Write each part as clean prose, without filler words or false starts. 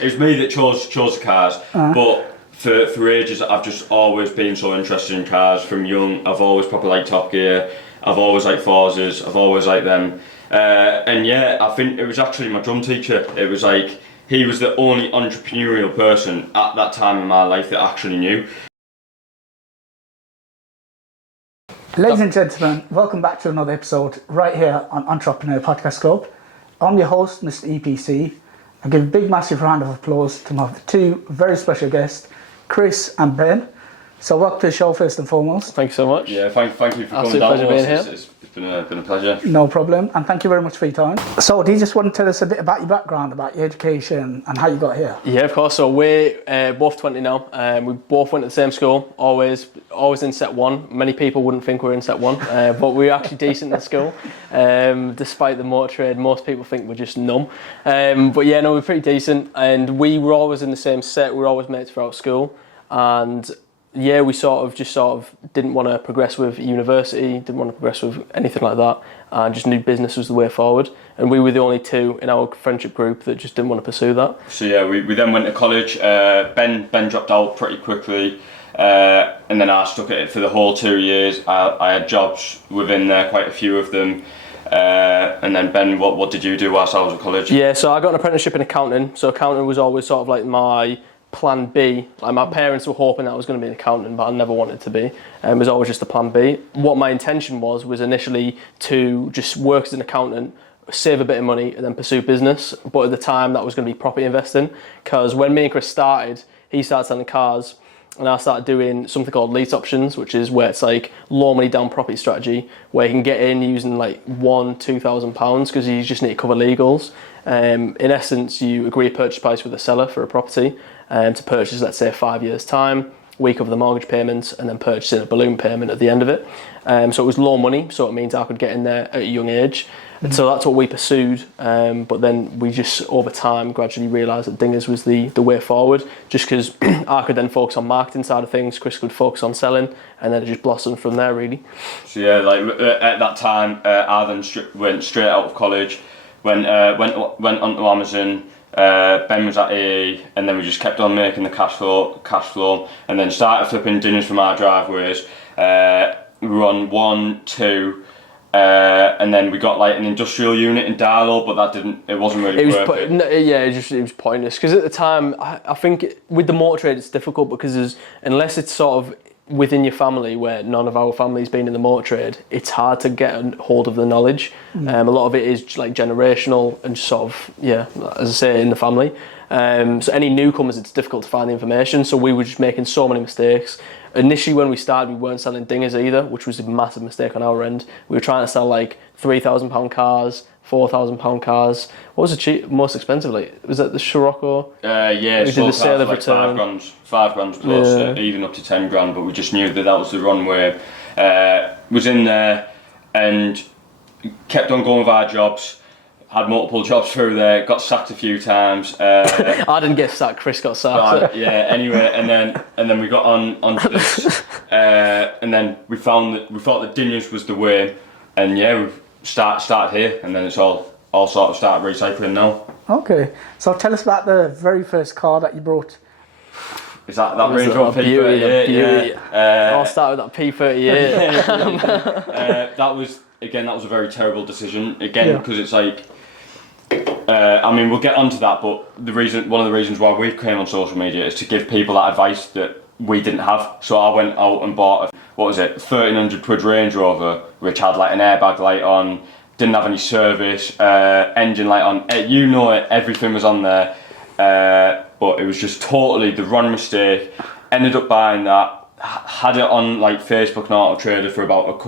It was me that chose the cars, but for ages I've just always been so interested in cars from young. I've always probably liked Top Gear, I've always liked Forzas, I've always liked them. And yeah, I think it was actually my drum teacher. It was like, he was the only entrepreneurial person at that time in my life that I actually knew. Ladies and gentlemen, welcome back to another episode right here on Entrepreneur Podcast Club. I'm your host, Mr. EPC. I give a big massive round of applause to my two very special guests, Chris and Ben. So welcome to the show first and foremost. Thank you so much. Yeah, thank you for Absolute coming down. Pleasure being here. It's been a pleasure. No problem, and thank you very much for your time. So do you just want to tell us a bit about your background, about your education and how you got here? Yeah, of course. So we're both 20 now. We both went to the same school, always in set one. Many people wouldn't think we're in set one, but we're actually decent at school. Despite the motor trade, most people think we're just numb. But yeah, no, we're pretty decent, and we were always in the same set. We were always mates throughout school, and yeah, we sort of didn't want to progress with university, didn't want to progress with anything like that, and just knew business was the way forward. And we were the only two in our friendship group that just didn't want to pursue that. So yeah, we then went to college. Ben dropped out pretty quickly, and then I stuck at it for the whole 2 years. I had jobs within there, quite a few of them. And then Ben, what did you do whilst I was at college? Yeah, so I got an apprenticeship in accounting. So accounting was always sort of like my plan B. Like, my parents were hoping that I was going to be an accountant, but I never wanted to be. It was always just a plan B. What my intention was initially to just work as an accountant, save a bit of money, and then pursue business. But at the time, that was going to be property investing, because when me and Chris started, he started selling cars, and I started doing something called lease options, which is where it's like low money down property strategy, where you can get in using like £1,000-2,000 because you just need to cover legals. In essence, you agree a purchase price with a seller for a property to purchase, let's say, 5 years' time. We cover the mortgage payments and then purchasing a balloon payment at the end of it. So it was low money, so it means I could get in there at a young age. And so that's what we pursued. But then we just, over time, gradually realised that dingers was the way forward, just because I could then focus on marketing side of things, Chris could focus on selling, and then it just blossomed from there, really. So yeah, like at that time, I then went straight out of college, went onto Amazon. Ben was at AA, and then we just kept on making the cash flow, and then started flipping dinners from our driveways. We were on 1, 2, and then we got like an industrial unit in Darlow, but it wasn't really worth it. It was pointless, because at the time, I think with the motor trade it's difficult, because unless it's sort of within your family, where none of our family's been in the motor trade, it's hard to get a hold of the knowledge. A lot of it is like generational and sort of, yeah, as I say, in the family. So any newcomers, it's difficult to find the information. So we were just making so many mistakes. Initially, when we started, we weren't selling dingers either, which was a massive mistake on our end. We were trying to sell like £3,000 cars, £4,000 cars. What was the most expensive? Like, was that the Scirocco? Yeah, we did the sale of like return. five grand plus, even up to 10 grand. But we just knew that was the runway. Was in there and kept on going with our jobs. Had multiple jobs through there. Got sacked a few times. I didn't get sacked. Chris got sacked. Yeah. Anyway, and then we got onto this, and then we thought that dingers was the way, and yeah, we've started here, and then it's all sort of started recycling now. Okay, so tell us about the very first car that you brought. Is that Range Rover P38? Yeah. I'll start with that P38. That was a very terrible decision. Because it's like, I mean, we'll get onto that, but one of the reasons why we came on social media is to give people that advice that we didn't have. So I went out and bought a, £1,300 Range Rover, which had like an airbag light on, didn't have any service, engine light on, everything was on there. But it was just totally the wrong mistake. Ended up buying that, had it on like Facebook and Auto Trader for about a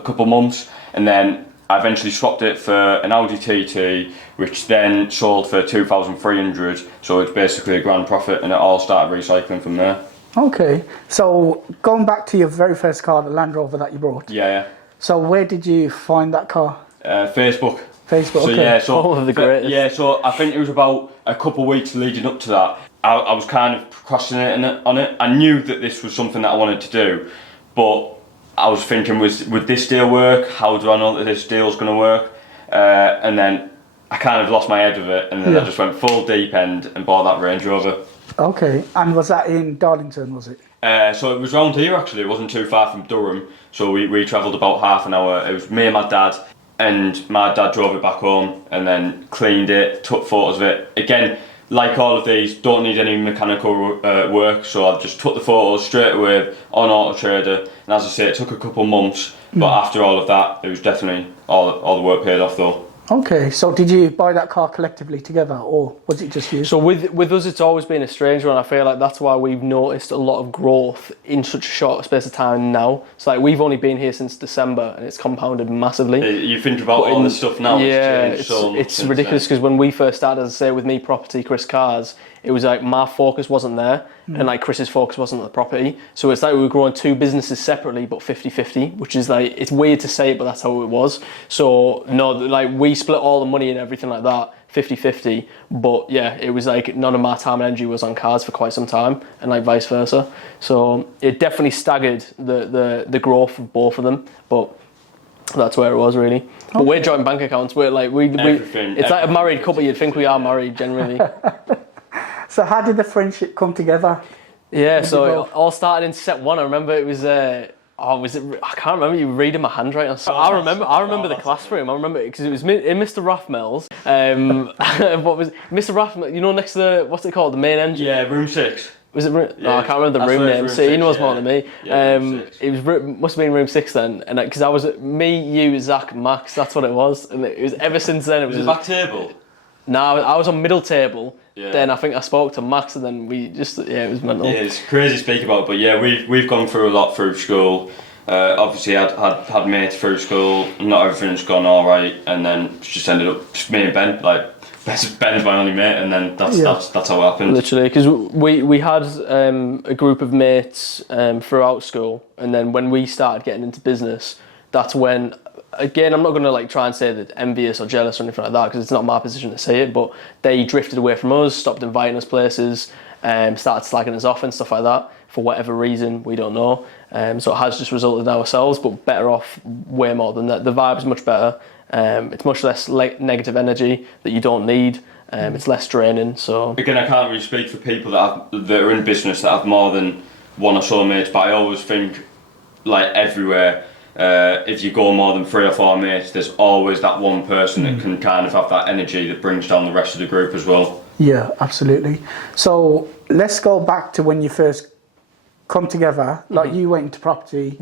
couple months, and then I eventually swapped it for an Audi TT, which then sold for 2,300. So it's basically a grand profit, and it all started recycling from there. Okay, so going back to your very first car, the Land Rover that you brought. Yeah. So where did you find that car? Facebook. Facebook. So okay. yeah, so all of the greatest. Yeah, so I think it was about a couple of weeks leading up to that. I was kind of procrastinating on it. I knew that this was something that I wanted to do, but I was thinking, would this deal work? How do I know that this deal's going to work? And then I kind of lost my head with it, and then I just went full deep end and bought that Range Rover. Okay, and was that in Darlington, was it? So it was round here actually, it wasn't too far from Durham, so we travelled about half an hour. It was me and my dad, and my dad drove it back home and then cleaned it, took photos of it. Again, like all of these, don't need any mechanical work, so I just took the photos straight away on Auto Trader, and as I say, it took a couple months, but after all of that, it was definitely all the work paid off though. Okay, so did you buy that car collectively together, or was it just you? So with us, it's always been a strange one. I feel like that's why we've noticed a lot of growth in such a short space of time now. It's like we've only been here since December, and it's compounded massively. You think about all this stuff now, yeah, it's changed so much. It's ridiculous because when we first started, as I say, with me property, Chris Cars, it was like my focus wasn't there, and like Chris's focus wasn't on the property. So it's like we were growing two businesses separately, but 50-50, which is like, it's weird to say it, but that's how it was. So no, like we split all the money and everything like that, 50-50. But yeah, it was like none of my time and energy was on cars for quite some time, and like vice versa. So it definitely staggered the growth of both of them. But that's where it was really. But we're joint bank accounts. We're like it's like a married couple. You'd think we are married generally. So how did the friendship come together? Yeah, so it all started in set one. I remember it was I can't remember. You were reading my handwriting. So I remember the classroom. I remember it because it was in Mr. Rathmell's. What was Mr. Rathmell? You know, next to the, what's it called, the main engine? Yeah, room 6. Was it room? Yeah, no, I can't remember the room name. So he knows more than me. Yeah, it was must have been room 6 then, and because I was me, you, Zach, Max. That's what it was, and it was ever since then. It was the back table. No, I was on middle table. Yeah. Then I think I spoke to Max, and then we just it was mental. Yeah, it's crazy to speak about, but yeah, we've gone through a lot through school. Obviously, had mates through school. Not everything's gone all right, and then it's just ended up just me and Ben. Like Ben's my only mate, and then that's how it happened. Literally, because we had a group of mates throughout school, and then when we started getting into business, that's when. Again, I'm not going to like try and say that envious or jealous or anything like that because it's not my position to say it, but they drifted away from us, stopped inviting us places, started slagging us off and stuff like that for whatever reason, we don't know. So it has just resulted in ourselves, but better off way more than that. The vibe is much better. It's much less negative energy that you don't need. It's less draining. So again, I can't really speak for people that are in business that have more than one or so mates, but I always think like everywhere. If you go more than 3 or 4 mates, there's always that one person that can kind of have that energy that brings down the rest of the group as well. Yeah, absolutely. So let's go back to when you first come together. Like you went into property,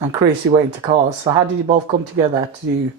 and Chris, you went into cars. So how did you both come together to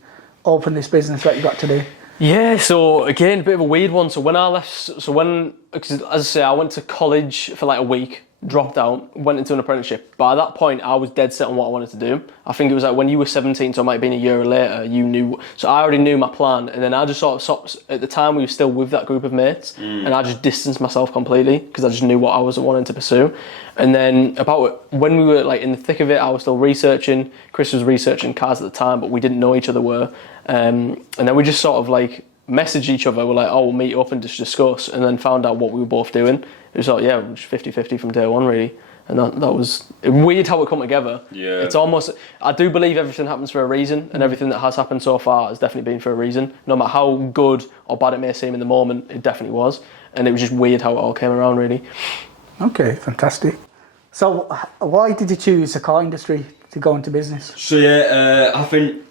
open this business that you got today? Yeah, so again, a bit of a weird one. So when I left, because as I say, I went to college for like a week. Dropped out, went into an apprenticeship. But at that point, I was dead set on what I wanted to do. I think it was like when you were 17, so it might have been a year later, you knew. So I already knew my plan. And then I just sort of, at the time, we were still with that group of mates. And I just distanced myself completely because I just knew what I was wanting to pursue. And then about when we were like in the thick of it, I was still researching. Chris was researching cars at the time, but we didn't know each other were. And then we just sort of like messaged each other. We're like, oh, we'll meet up and just discuss. And then found out what we were both doing. It was like, yeah, 50-50 from day one, really. And that was weird how it come together. Yeah. It's almost, I do believe everything happens for a reason, and everything that has happened so far has definitely been for a reason. No matter how good or bad it may seem in the moment, it definitely was. And it was just weird how it all came around, really. Okay, fantastic. So why did you choose the car industry to go into business? So yeah, I think,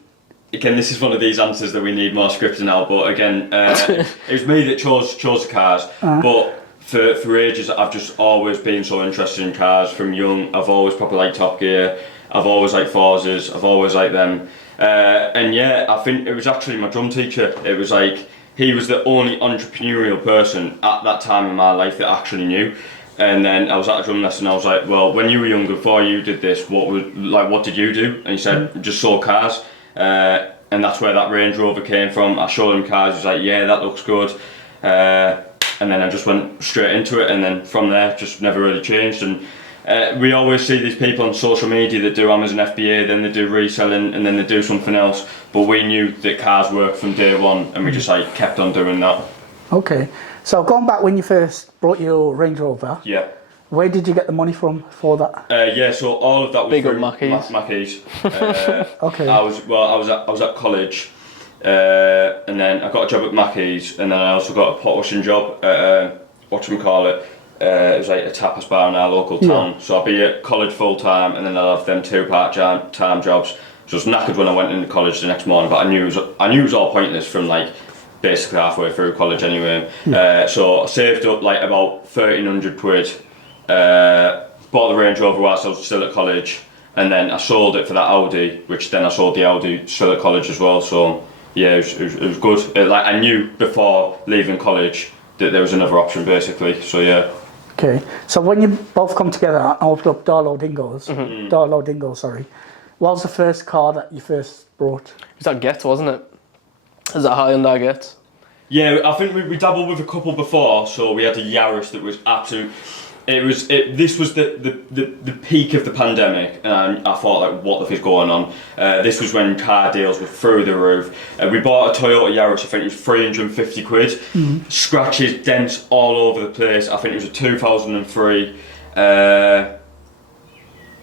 again, this is one of these answers that we need more scripted now, but again, it was me that chose the cars, but for ages I've just always been so interested in cars from young. I've always probably liked Top Gear, I've always liked Forzas, I've always liked them, and yeah, I think it was actually my drum teacher. It was like, he was the only entrepreneurial person at that time in my life that I actually knew. And then I was at a drum lesson and I was like, well, when you were younger, before you did this, what did you do? And he said, just sold cars. And that's where that Range Rover came from. I showed him cars, he was like, yeah, that looks good. And then I just went straight into it, and then from there, just never really changed. And we always see these people on social media that do Amazon FBA, then they do reselling, and then they do something else. But we knew that cars worked from day one, and we just like kept on doing that. Okay, so going back when you first brought your Range Rover, yeah. Where did you get the money from for that? Yeah, so all of that was Big through up Mackies. Mackies. Okay. I was at college, and then I got a job at Mackey's, and then I also got a pot washing job at whatchamacallit. It was like a tapas bar in our local town. So I'd be at college full time, and then I'd have them 2 part-time jobs. So I was knackered when I went into college the next morning, but I knew it was all pointless from like basically halfway through college anyway. So I saved up like about 1,300 quid. Bought the Range Rover whilst I was still at college, and then I sold it for that Audi, which then I sold the Audi still at college as well. So yeah, it was good. Like I knew before leaving college that there was another option basically. So yeah. Okay, so when you both come together and opened up Darlow Dingo, sorry, what was the first car that you first brought? It was that Get, wasn't it? Is that Hyundai Get? Yeah, I think we dabbled with a couple before. So we had a Yaris that was absolute. This was the peak of the pandemic, and I thought, like, what the f is going on? This was when car deals were through the roof. We bought a Toyota Yaris, I think it was 350 quid. Scratches, dents all over the place. I think it was a 2003. There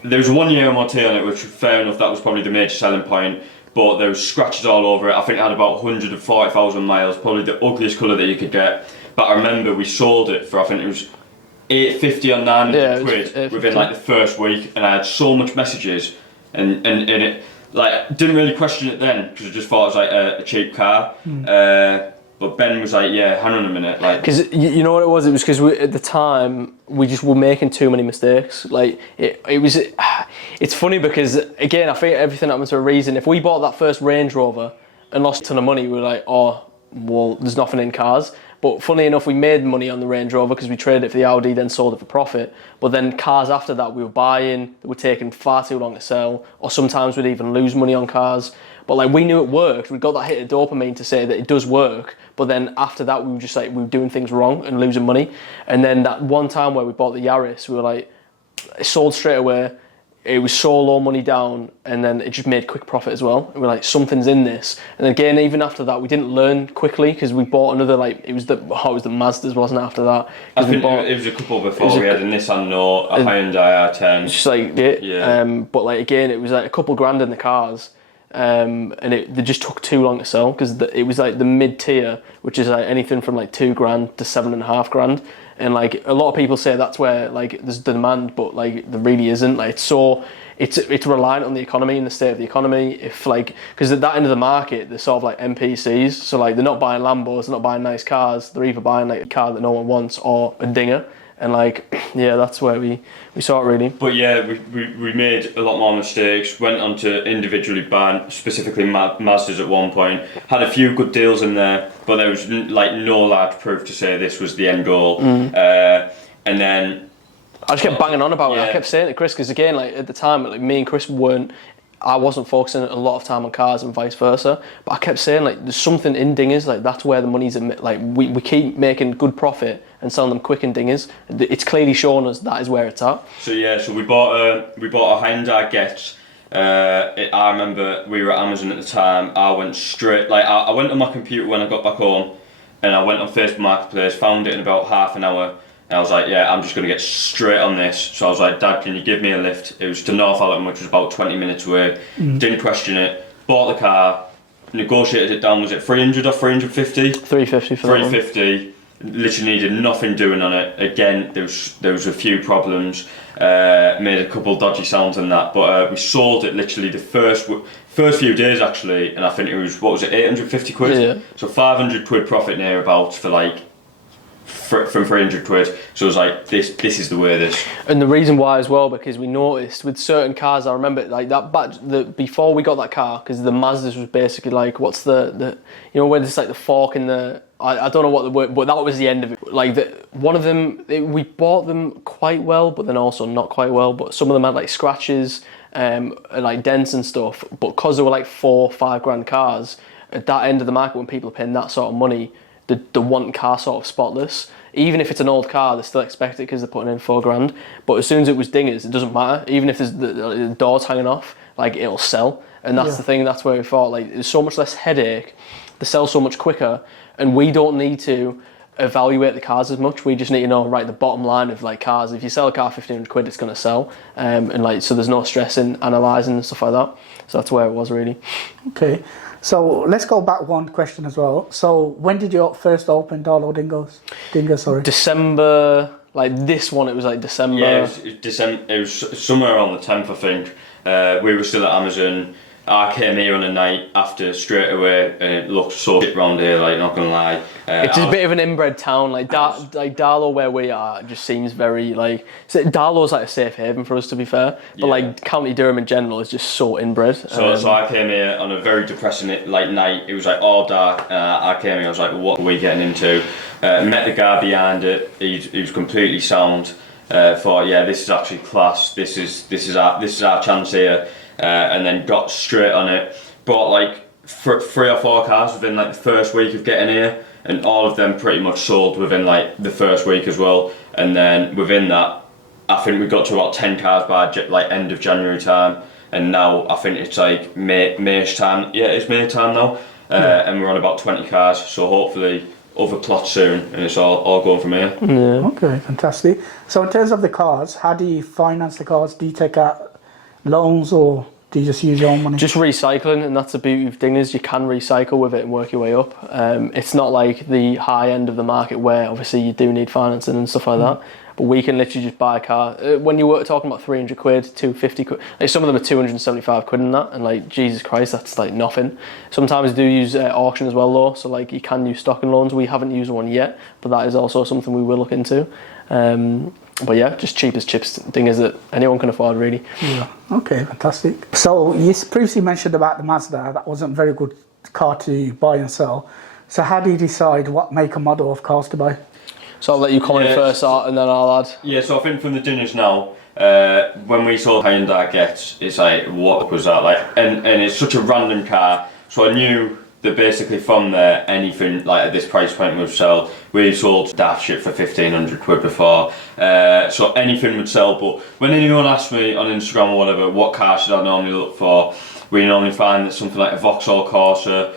was a 1 year MOT on it, which fair enough, that was probably the major selling point. But there was scratches all over it. I think it had about 140,000 miles, probably the ugliest colour that you could get. But I remember we sold it for, I think it was 850 or 900 quid within like the first week, and I had so much messages, and it like didn't really question it then because I just thought it was like a cheap car. But Ben was like, yeah, hang on a minute, like, because you know what it was because at the time we just were making too many mistakes. Like it was, it's funny because again I think everything happens for a reason. If we bought that first Range Rover and lost a ton of money, we were like, oh well, there's nothing in cars. But funny enough, we made money on the Range Rover because we traded it for the Audi, then sold it for profit. But then cars after that we were buying, they were taking far too long to sell, or sometimes we'd even lose money on cars. But like we knew it worked, we got that hit of dopamine to say that it does work. But then after that we were just like, we were doing things wrong and losing money. And then that one time where we bought the Yaris, we were like, it sold straight away. It was so low money down, and then it just made quick profit as well. And we're like, something's in this. And again, even after that, we didn't learn quickly because we bought another, like, it was the Mazdas, wasn't it, after that? I think it was a couple before. We had a Nissan Note, a Hyundai R10. Just like but like again, it was like a couple grand in the cars. And they just took too long to sell because it was like the mid tier, which is like anything from like $2,000 to $7,500 grand. And like a lot of people say that's where like there's the demand, but like there really isn't. Like it's reliant on the economy and the state of the economy. If like, because at that end of the market they're sort of like NPCs, so like they're not buying Lambos, they're not buying nice cars, they're either buying like a car that no one wants or a dinger. And like, yeah, that's where we saw it really. But yeah, we made a lot more mistakes, went on to individually buy specifically Mazdas at one point, had a few good deals in there, but there was like no large proof to say this was the end goal. And then I just kept banging on about it. I kept saying to Chris, because again, like at the time, like me and Chris I wasn't focusing a lot of time on cars and vice versa, but I kept saying like there's something in dingers, like that's where the money's in. Like we keep making good profit and selling them quick in dingers. It's clearly shown us that is where it's at. So yeah, so we bought a Hyundai Get. I remember we were at Amazon at the time. I went straight, like I went on my computer when I got back home, and I went on Facebook Marketplace, found it in about half an hour. And I was like, yeah, I'm just going to get straight on this. So I was like, Dad, can you give me a lift? It was to Northallerton, which was about 20 minutes away. Didn't question it. Bought the car, negotiated it down. Was it 300 or 350? 350 for 350. Literally needed nothing doing on it. Again, there was a few problems. Made a couple dodgy sounds and that. But we sold it literally the first few days actually. And I think it was, 850 quid? Yeah. So 500 quid profit near about for like, from 300 quid, so it was like this is the way this. And the reason why as well, because we noticed with certain cars, I remember like before we got that car, because the Mazdas was basically like, what's the you know, when it's like the fork in the, I don't know what the word, but that was the end of it. Like one of them, we bought them quite well, but then also not quite well. But some of them had like scratches, and like dents and stuff. But because they were like $4-5 grand cars, at that end of the market, when people are paying that sort of money, the one car sort of spotless. Even if it's an old car, they still expect it because they're putting in $4 grand. But as soon as it was dingers, it doesn't matter. Even if there's the doors hanging off, like it'll sell. And that's the thing. That's where we thought like there's so much less headache. They sell so much quicker, and we don't need to evaluate the cars as much. We just need to know right the bottom line of like cars. If you sell a car 1,500 quid, it's going to sell, and like so there's no stress in analysing and stuff like that. So that's where it was really. Okay. So let's go back one question as well. So when did you first open Darlow Dingo, sorry. December, like this one, it was like December. Yeah, it was December. It was somewhere around the 10th, I think. We were still at Amazon. I came here on a night after straight away, and it looked so shit round here. Like, not gonna lie. It's a bit of an inbred town. Like Darlow, where we are, it just seems very like. Darlow's like a safe haven for us, to be fair. But like County Durham in general is just so inbred. So I came here on a very depressing night. It was like all dark. I came here. I was like, what are we getting into? Met the guy behind it. He was completely sound. Thought, yeah, this is actually class. This is our chance here. And then got straight on it. Bought like 3 or 4 cars within like the first week of getting here, and all of them pretty much sold within like the first week as well. And then within that, I think we got to about 10 cars by like end of January time, and now I think it's like May's time. Yeah, it's May time now, and we're on about 20 cars. So hopefully other plots soon, and it's all going from here. Yeah. Okay, fantastic. So in terms of the cars, how do you finance the cars? Do you take out loans, or do you just use your own money? Just recycling, and that's the beauty of thing is you can recycle with it and work your way up. It's not like the high end of the market where obviously you do need financing and stuff like that. But we can literally just buy a car. When you were talking about 300 quid, 250 quid, like some of them are 275 quid in that, and like Jesus Christ, that's like nothing. Sometimes do use auction as well though, so like you can use stocking loans. We haven't used one yet, but that is also something we will look into. But yeah, just cheap as chips thing is that anyone can afford really. Yeah. Okay, fantastic. So you previously mentioned about the Mazda. That wasn't a very good car to buy and sell. So how do you decide what make and model of cars to buy? So I'll let you comment first, and then I'll add. Yeah, so I think from the dinners now, when we saw Hyundai Getz, it's like, what was that like? And it's such a random car. So I knew that basically from there, anything like at this price point would sell. We sold daft shit for 1,500 quid before, so anything would sell. But when anyone asks me on Instagram or whatever, what car should I normally look for, we normally find that something like a Vauxhall Corsa,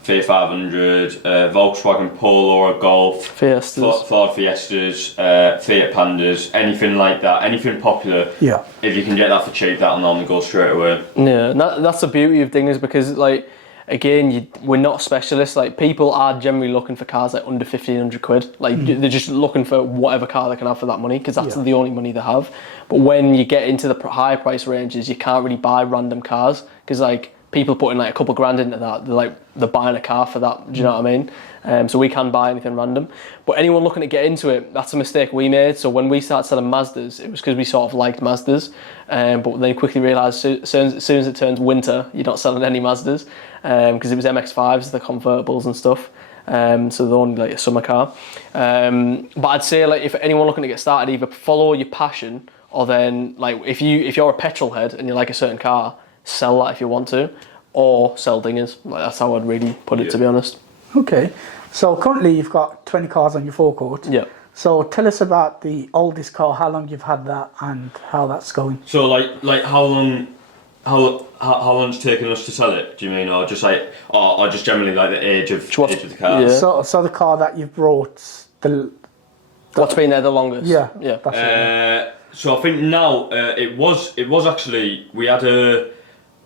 Fiat 500, Volkswagen Polo or Golf, Fiestas. Ford Fiestas, Fiat Pandas, anything like that, anything popular. Yeah. If you can get that for cheap, that'll normally go straight away. Yeah, that's the beauty of things, because like, again, we're not specialists. Like, people are generally looking for cars like under 1,500 quid. Like, they're just looking for whatever car they can have for that money, because that's the only money they have. But when you get into the higher price ranges, you can't really buy random cars, because like people putting like a couple grand into that, they're buying a car for that. Do you know what I mean? So we can buy anything random. But anyone looking to get into it, that's a mistake we made. So when we started selling Mazdas, it was because we sort of liked Mazdas, but then quickly realised as soon as it turns winter, you're not selling any Mazdas, because it was MX-5s, the convertibles and stuff. So they're only like a summer car. But I'd say like if anyone looking to get started, either follow your passion, or then like if you're a petrol head and you like a certain car, sell that if you want to, or sell dingers. Like, that's how I'd really put it, to be honest. Okay, so currently you've got 20 cars on your forecourt. Yeah. So tell us about the oldest car, how long you've had that, and how that's going. So like how long it's taken us to sell it? Do you mean, or just like, or just generally like the age of the car? Yeah. So the car that you've brought, What's been there the longest? Yeah. That's it. So I think now it was actually, we had a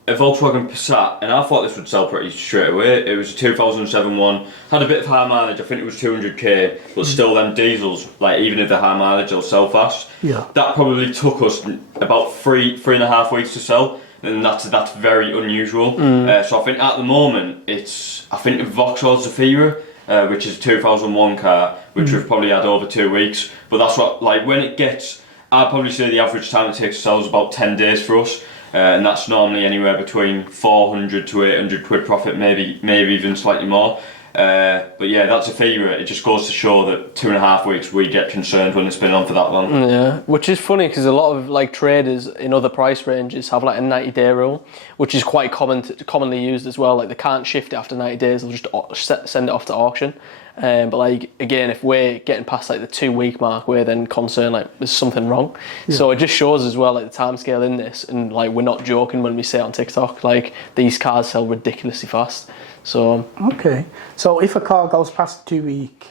Volkswagen Passat, and I thought this would sell pretty straight away. It was a 2007 one, had a bit of high mileage. I think it was 200k, but still, them diesels, like even if they're high mileage, they'll sell fast. Yeah. That probably took us about three and a half weeks to sell, and that's very unusual. So I think at the moment I think the Vauxhall Zafira, which is a 2001 car, which we've probably had over 2 weeks. But that's what, like, when it gets, I'd probably say the average time it takes to sell is about 10 days for us. And that's normally anywhere between 400 to 800 quid profit, maybe even slightly more. But yeah, that's a figure. It just goes to show that 2.5 weeks we get concerned when it's been on for that long. Yeah, which is funny because a lot of like traders in other price ranges have like a 90-day rule, which is quite commonly used as well. Like, they can't shift it after 90 days; they'll just send it off to auction. But like, again, if we're getting past like the 2-week mark, we're then concerned like there's something wrong. Yeah. So it just shows as well like the timescale in this, and like we're not joking when we say it on TikTok. Like, these cars sell ridiculously fast. So okay, so if a car goes past the 2-week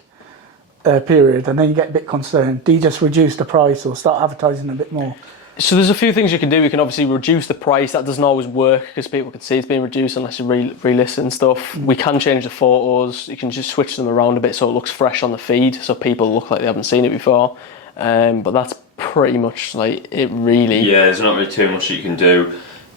period and then you get a bit concerned, do you just reduce the price or start advertising a bit more? So there's a few things you can do. You can obviously reduce the price. That doesn't always work because people can see it's being reduced unless you relist and stuff. We can change the photos. You can just switch them around a bit so it looks fresh on the feed, so people look like they haven't seen it before. But that's pretty much like it, really. Yeah, there's not really too much you can do.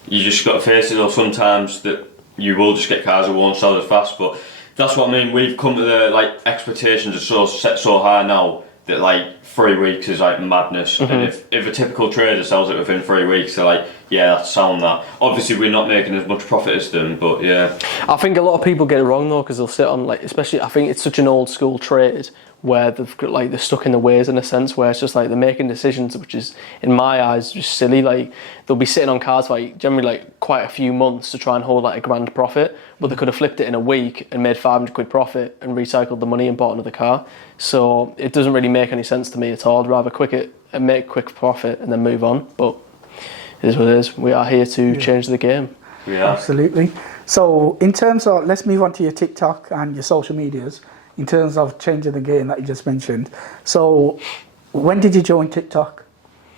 You just got to face it, though, sometimes that you will just get cars that won't sell as fast. But that's what I mean. We've come to the expectations are set so high now that 3 weeks is madness. And if a typical trader sells it within 3 weeks, they're like, yeah, that's sound that. Obviously, we're not making as much profit as them, but yeah. I think a lot of people get it wrong though, because they'll sit on especially I think it's such an old school trade where they've got they're stuck in the ways in a sense where it's just they're making decisions which is in my eyes just silly. They'll be sitting on cars for generally quite a few months to try and hold a grand profit, but they could have flipped it in a week and made 500 quid profit and recycled the money and bought another car. So it doesn't really make any sense to me at all. I'd rather quick it and make quick profit and then move on. But it is what it is. We are here to change the game. We are. Absolutely. So in terms of, let's move on to your TikTok and your social medias. In terms of changing the game that you just mentioned. So when did you join TikTok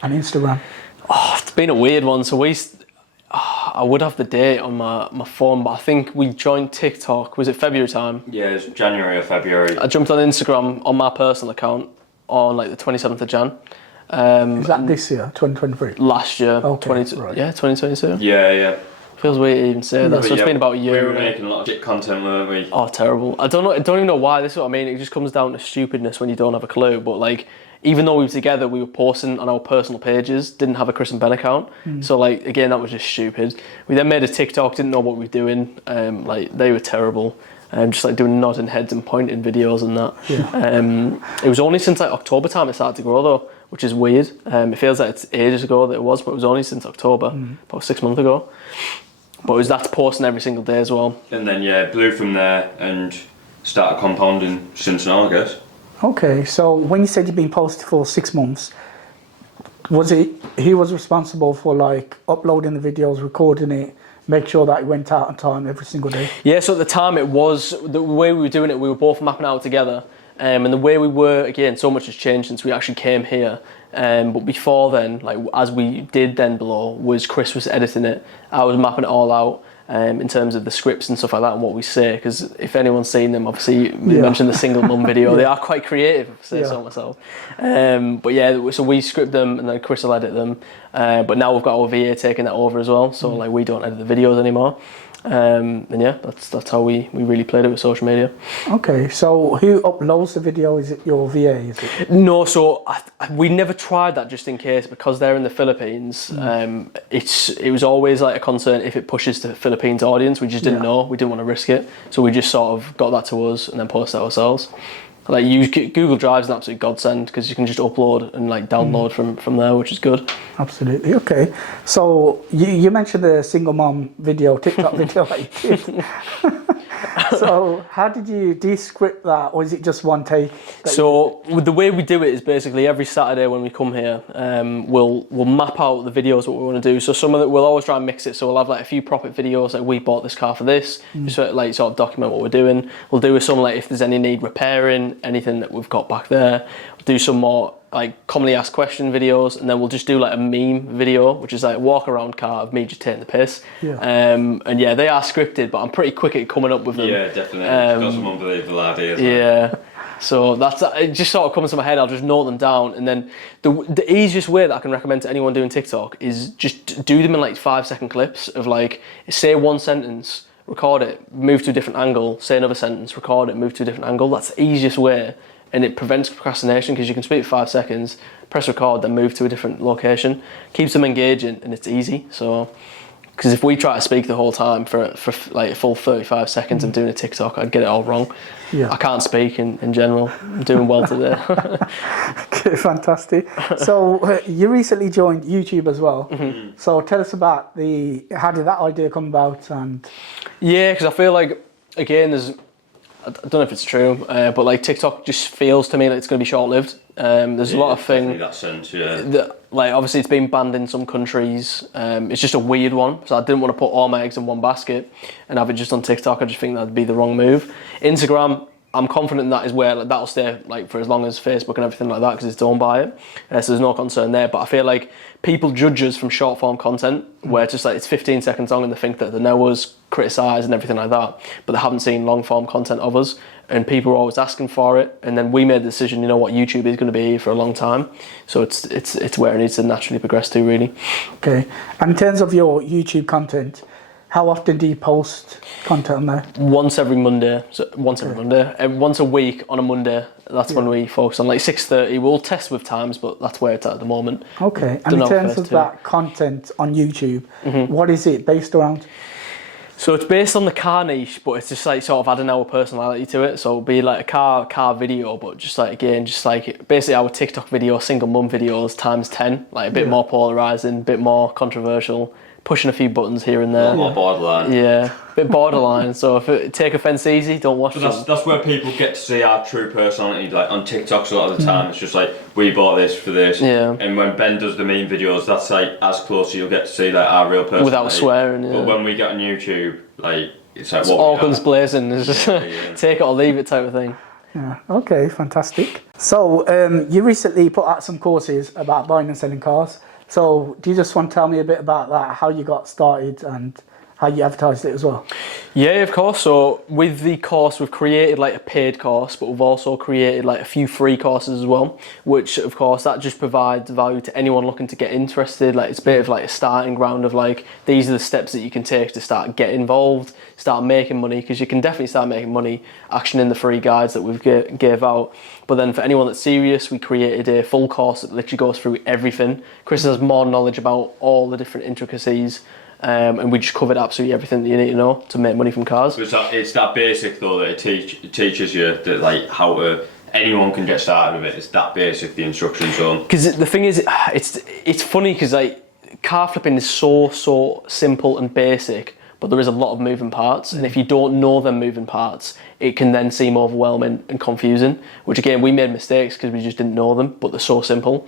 and Instagram? Oh, it's been a weird one. So I would have the date on my phone, but I think we joined TikTok, was it February time? Yeah, it's January or February. I jumped on Instagram on my personal account on the 27th of Jan. Is that this year, 2023? Last year, okay, 2022. Yeah. Feels weird to even say that. So it's been about a year. We were making a lot of shit content, weren't we? Oh, terrible. I don't even know why. This is what I mean. It just comes down to stupidness when you don't have a clue. But even though we were together, we were posting on our personal pages, didn't have a Chris and Ben account. So again, that was just stupid. We then made a TikTok, didn't know what we were doing. They were terrible. Just doing nodding heads and pointing videos and that. Yeah. It was only since October time it started to grow though, which is weird. It feels like it's ages ago that it was, but it was only since October, about 6 months ago. But that's posting every single day as well. And then it blew from there and started compounding since now, I guess. Okay, so when you said you've been posting for 6 months, who was responsible for uploading the videos, recording it, make sure that it went out on time every single day? Yeah, so at the time it was, the way we were doing it, we were both mapping out together. And the way we were, again, so much has changed since we actually came here. But before then, as we did then below, was Chris was editing it. I was mapping it all out in terms of the scripts and stuff like that and what we say. Because if anyone's seen them, obviously we mentioned the single mum video. They are quite creative, if I say so myself. But yeah, so we script them and then Chris will edit them. But now we've got our VA taking that over as well. So we don't edit the videos anymore. And yeah, that's how we really played it with social media. Okay, so who uploads the video? Is it your VA? Is it? No, so we never tried that just in case because they're in the Philippines. It was always a concern if it pushes to the Philippines audience. We just didn't know. We didn't want to risk it, so we just sort of got that to us and then posted it ourselves. Google Drive's an absolute godsend because you can just upload and download from there, which is good. Absolutely. Okay. So you mentioned the single mom video, TikTok video that you did. So how did you descript that, or is it just one take? So the way we do it is basically every Saturday when we come here, we'll map out the videos what we want to do. So some of it we'll always try and mix it. So we'll have a few profit videos, we bought this car for this, sort of document what we're doing. We'll do some if there's any need repairing, anything that we've got back there. We'll do some more commonly asked question videos, and then we'll just do a meme video, which is a walk around car of me just taking the piss. And they are scripted, but I'm pretty quick at coming up with them. Yeah, definitely. Got some unbelievable ideas. Yeah. So it just sort of comes to my head. I'll just note them down, and then the easiest way that I can recommend to anyone doing TikTok is just do them in 5-second clips of say one sentence, record it, move to a different angle, say another sentence, record it, move to a different angle. That's the easiest way. And it prevents procrastination because you can speak for 5 seconds, press record, then move to a different location. Keeps them engaging and it's easy. So, because if we try to speak the whole time for a full 35 seconds of doing a TikTok, I'd get it all wrong. Yeah. I can't speak in general. I'm doing well today. Okay, fantastic. So you recently joined YouTube as well. So tell us about how did that idea come about? And yeah, because I feel again, I don't know if it's true, but TikTok just feels to me like it's going to be short-lived. There's a lot of things. That sense, yeah. That, obviously, it's been banned in some countries. It's just a weird one, so I didn't want to put all my eggs in one basket and have it just on TikTok. I just think that'd be the wrong move. Instagram, I'm confident that is where like, that'll stay like for as long as Facebook and everything like that because it's owned by it. So there's no concern there. But I feel like people judge us from short form content where it's just like it's 15 seconds long and they think that they know us, criticise and everything like that, but they haven't seen long form content of us. And people are always asking for it. And then we made the decision, you know what, YouTube is going to be for a long time. So it's where it needs to naturally progress to, really. Okay. And in terms of your YouTube content, how often do you post content on there? Once every Monday. So once every Monday. Once a week on a Monday. That's when we focus on like 6:30. We'll test with times, but that's where it's at the moment. Okay. And in terms of that content on YouTube, what is it based around? So it's based on the car niche, but it's just like sort of adding our personality to it. So it'll be like a car video, but just like again, just like basically our TikTok video, single mum videos times 10, like a bit more polarising, a bit more controversial, pushing a few buttons here and there. A lot more borderline. Yeah, a bit borderline. So if it take offence easy, don't watch it. That's where people get to see our true personality. Like on TikToks a lot of the time, it's just like we bought this for this. Yeah. And when Ben does the meme videos, that's like as close as you'll get to see like our real personality. Without swearing. Yeah. But when we get on YouTube, like it's like all guns blazing. It's just take it or leave it type of thing. Yeah. Okay. Fantastic. So you recently put out some courses about buying and selling cars. So do you just want to tell me a bit about that, how you got started and how you advertised it as well? Yeah, of course. So with the course, we've created like a paid course, but we've also created like a few free courses as well, which of course that just provides value to anyone looking to get interested. Like it's a bit of like a starting ground of like, these are the steps that you can take to start get involved, start making money, because you can definitely start making money actioning the free guides that we've gave out. But then for anyone that's serious, we created a full course that literally goes through everything. Chris has more knowledge about all the different intricacies, and we just covered absolutely everything that you need to know to make money from cars. It's that basic though that it teaches you that like how to, anyone can get started with it. It's that basic, the instruction zone. Because the thing is, it's funny because like car flipping is so simple and basic, but there is a lot of moving parts, and if you don't know them moving parts, it can then seem overwhelming and confusing, which again, we made mistakes because we just didn't know them, but they're so simple.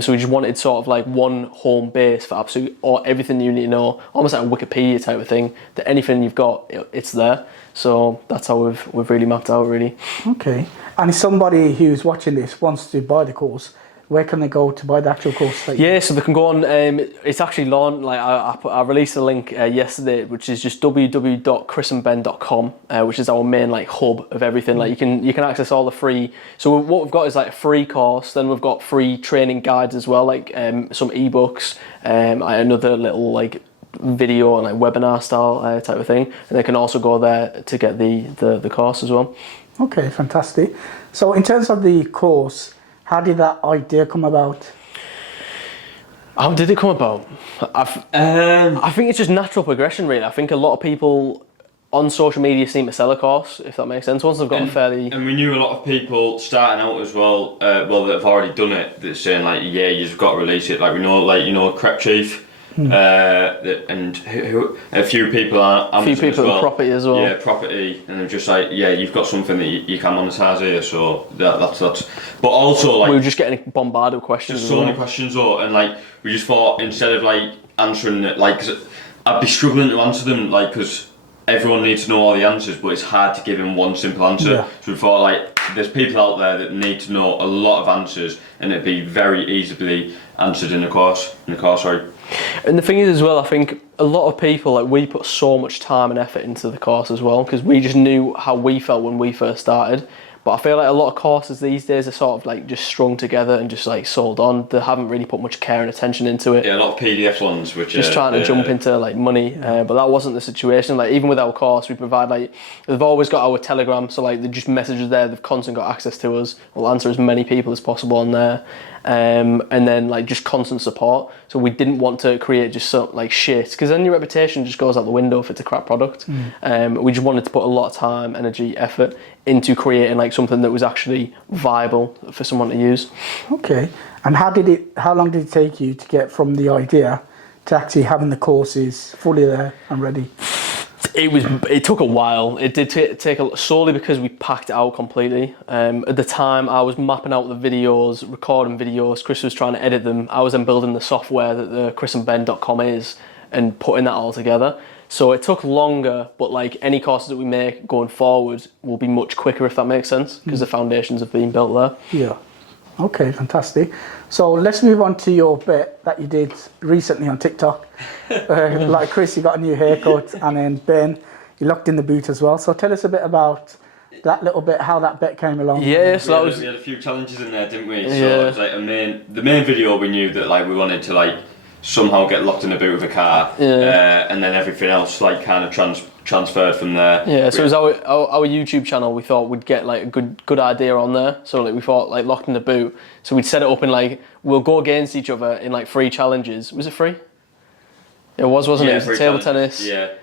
So we just wanted sort of like one home base for absolutely everything you need to know, almost like a Wikipedia type of thing, that anything you've got, it's there. So that's how we've really mapped out, really. Okay. And if somebody who's watching this wants to buy the course, where can they go to buy the actual course? So they can go on. It's actually launched. Like I released a link yesterday, which is just www.chrisandben.com, which is our main like hub of everything. Like you can access all the free. So what we've got is like a free course. Then we've got free training guides as well, like some ebooks, another little like video and like webinar style type of thing. And they can also go there to get the course as well. Okay, fantastic. So in terms of the course, how did that idea come about? How did it come about? I think it's just natural progression, really. I think a lot of people on social media seem to sell a course, if that makes sense. Once they've got a fairly... And we knew a lot of people starting out as well, that have already done it, that's saying like, yeah, you've got to release it. Like we know, like, you know, Crep Chief, and a few people are a few people as well. In property as well. Yeah, property, and they're just like, yeah, you've got something that you can monetize here, so that's. But also like we were just getting bombarded with questions. There's so many questions though, and like we just thought instead of like answering it, like, cause I'd be struggling to answer them, like, because everyone needs to know all the answers, but it's hard to give them one simple answer. Yeah. So we thought like there's people out there that need to know a lot of answers, and it'd be very easily answered in the course. Sorry. And the thing is as well, I think a lot of people, like we put so much time and effort into the course as well, because we just knew how we felt when we first started. But I feel like a lot of courses these days are sort of like just strung together and just like sold on. They haven't really put much care and attention into it. Yeah, a lot of PDF ones, which just trying to jump into like money, but that wasn't the situation. Like even with our course, we provide like they've always got our Telegram, so like they just messages there. They've constantly got access to us. We'll answer as many people as possible on there, and then like just constant support. So we didn't want to create just so like shit, because then your reputation just goes out the window if it's a crap product. We just wanted to put a lot of time, energy, effort into creating like something that was actually viable for someone to use. Okay. And how long did it take you to get from the idea to actually having the courses fully there and ready? It took a while. It did take solely because we packed it out completely. At the time, I was mapping out the videos, recording videos. Chris was trying to edit them. I was then building the software that the chrisandben.com is and putting that all together. So it took longer, but like any courses that we make going forward will be much quicker, if that makes sense, because the foundations have been built there. Yeah. Okay, fantastic. So let's move on to your bit that you did recently on TikTok. Like Chris, you got a new haircut, and then Ben, you locked in the boot as well. So tell us a bit about that little bit, how that bit came along. Yeah, so we had a few challenges in there, didn't we? So Yeah. it was like the main video, we knew that like we wanted to like somehow get locked in the boot of a car, and then everything else like kind of transferred from there. Yeah, so it was our YouTube channel. We thought we'd get like a good idea on there. So like we thought like locked in the boot. So we'd set it up in like we'll go against each other in like 3 challenges. Was it 3? It was, wasn't it? It was table tennis. Yeah.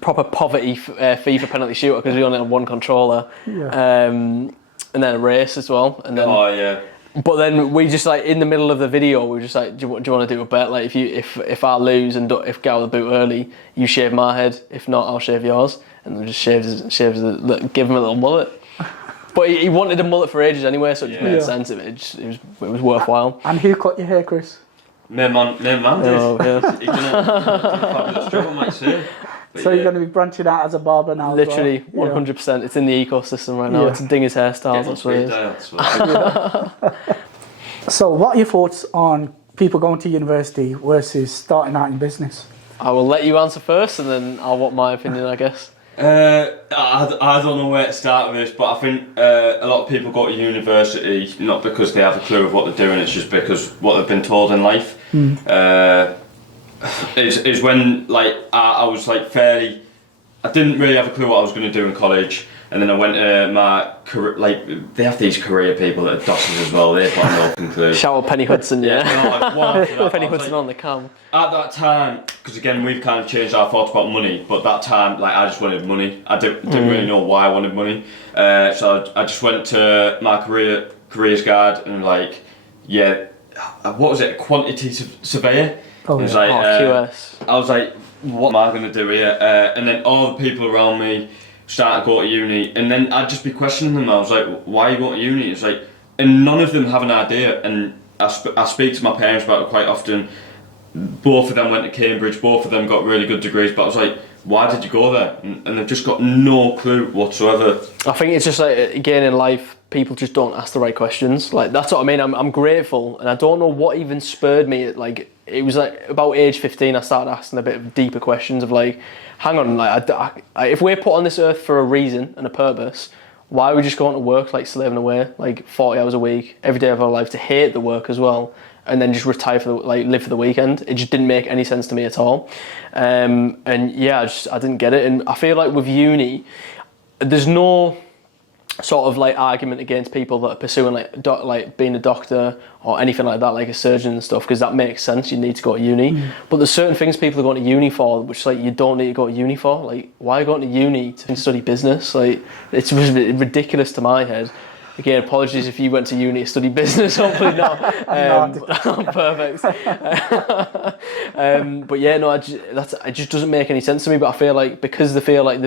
Proper poverty FIFA penalty shooter because we only had 1 controller. Yeah. And then a race as well. And then. Oh yeah. But then we just like in the middle of the video, we were just like, do you want to do a bet? Like if I lose and if get out of the boot early, you shave my head. If not, I'll shave yours. And we just give him a little mullet. But he wanted a mullet for ages anyway, so it just made sense. It was worthwhile. And who cut your hair, Chris? My man did. Oh, yes. He's gonna struggle, might say. So you're going to be branching out as a barber now? Literally, as well? 100%. It's in the ecosystem right now. It's Dinger's hairstyles. That's what it is. So what are your thoughts on people going to university versus starting out in business? I will let you answer first, and then I'll want my opinion, I guess. I don't know where to start with this, but I think a lot of people go to university not because they have a clue of what they're doing, it's just because what they've been told in life. Is when like I was like fairly, I didn't really have a clue what I was going to do in college, and then I went to my career, like they have these career people that are dossers as well, they've got no clue. Shout out Penny Hudson, yeah. Penny Hudson like, on the cam. At that time, because again we've kind of changed our thoughts about money, but that time like I just wanted money. I didn't really know why I wanted money, so I just went to my careers guide and like what was it, quantity surveyor. Oh, it was yeah. like, QS. I was like, what am I going to do here? And then all the people around me started to go to uni, and then I'd just be questioning them. I was like, why are you going to uni? It's like, and none of them have an idea. And I speak to my parents about it quite often. Both of them went to Cambridge, both of them got really good degrees, but I was like, why did you go there? And they've just got no clue whatsoever. I think it's just like, again in life, people just don't ask the right questions. Like that's what I mean. I'm grateful, and I don't know what even spurred me. Like it was like about age 15, I started asking a bit of deeper questions of like, hang on, like if we're put on this earth for a reason and a purpose, why are we just going to work like slaving away like 40 hours a week every day of our life to hate the work as well, and then just retire for live for the weekend? It just didn't make any sense to me at all. And yeah, I didn't get it. And I feel like with uni, there's no sort of like argument against people that are pursuing like being a doctor or anything like that, like a surgeon and stuff, because that makes sense. You need to go to uni, but there's certain things people are going to uni for, which like you don't need to go to uni for. Like, why are you going to uni to study business? Like, it's ridiculous to my head. Again, apologies if you went to uni to study business. Hopefully not. Perfect. But yeah, no, it just doesn't make any sense to me. But I feel like because they feel like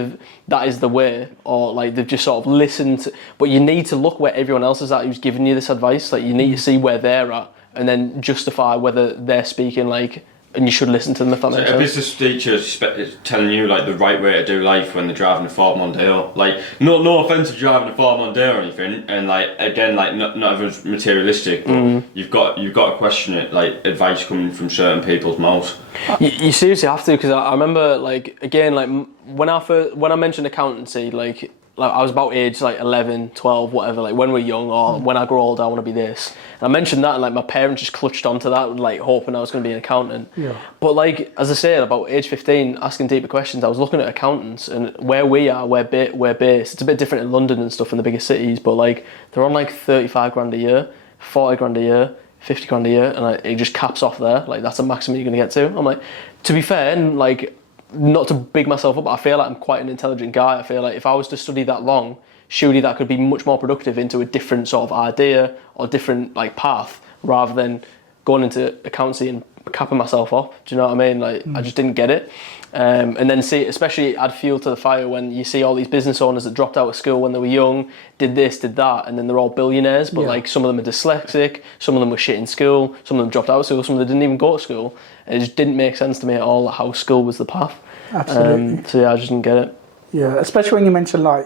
that is the way, or like they've just sort of listened to, but you need to look where everyone else is at who's giving you this advice. Like you need to see where they're at and then justify whether they're speaking like, and you should listen to them if that makes sense. A business teacher is telling you like the right way to do life when they're driving a Ford Mondeo. Like, no offense to driving a Ford Mondeo or anything, and like again, like not everyone's materialistic, but you've got to question it. Like advice coming from certain people's mouths. You seriously have to, because I remember like again like when I mentioned accountancy, like I was about age like 11, 12, whatever, like when we're young, or when I grow older I want to be this. And I mentioned that and like my parents just clutched onto that, like hoping I was going to be an accountant. Yeah. But like, as I said, about age 15, asking deeper questions, I was looking at accountants and where we are, we're based. It's a bit different in London and stuff in the bigger cities, but like they're on like 35 grand a year, 40 grand a year, 50 grand a year, and like, it just caps off there. Like that's the maximum you're going to get to. I'm like, to be fair, and like, not to big myself up, but I feel like I'm quite an intelligent guy. I feel like if I was to study that long, surely that could be much more productive into a different sort of idea or different like path, rather than going into accountancy and capping myself up. Do you know what I mean? Like, I just didn't get it. And then especially add fuel to the fire when you see all these business owners that dropped out of school when they were young, did this, did that, and then they're all billionaires, but like some of them are dyslexic, some of them were shit in school, some of them dropped out of school, some of them didn't even go to school. And it just didn't make sense to me at all how school was the path. Absolutely. So yeah, I just didn't get it. Yeah, especially when you mention like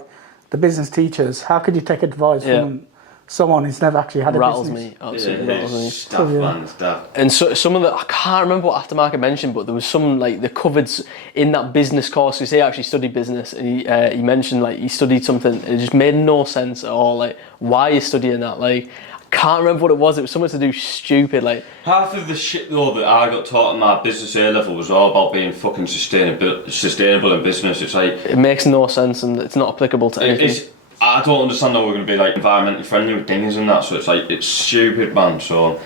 the business teachers, how could you take advice from someone who's never actually had a Rattles business? me, absolutely rattles me. Staff, man, staff. And so some of the, I can't remember what aftermarket mentioned, but there was some like the covered in that business course, because he actually studied business, and he mentioned like he studied something, and it just made no sense at all. Like, why are you studying that? Like, I can't remember what it was. It was something to do stupid. Like, half of the shit though that I got taught in my business A level was all about being fucking sustainable in business. It's like, it makes no sense, and it's not applicable to anything. I don't understand how we're going to be like environmentally friendly with dingers and that, so it's like, it's stupid, man. So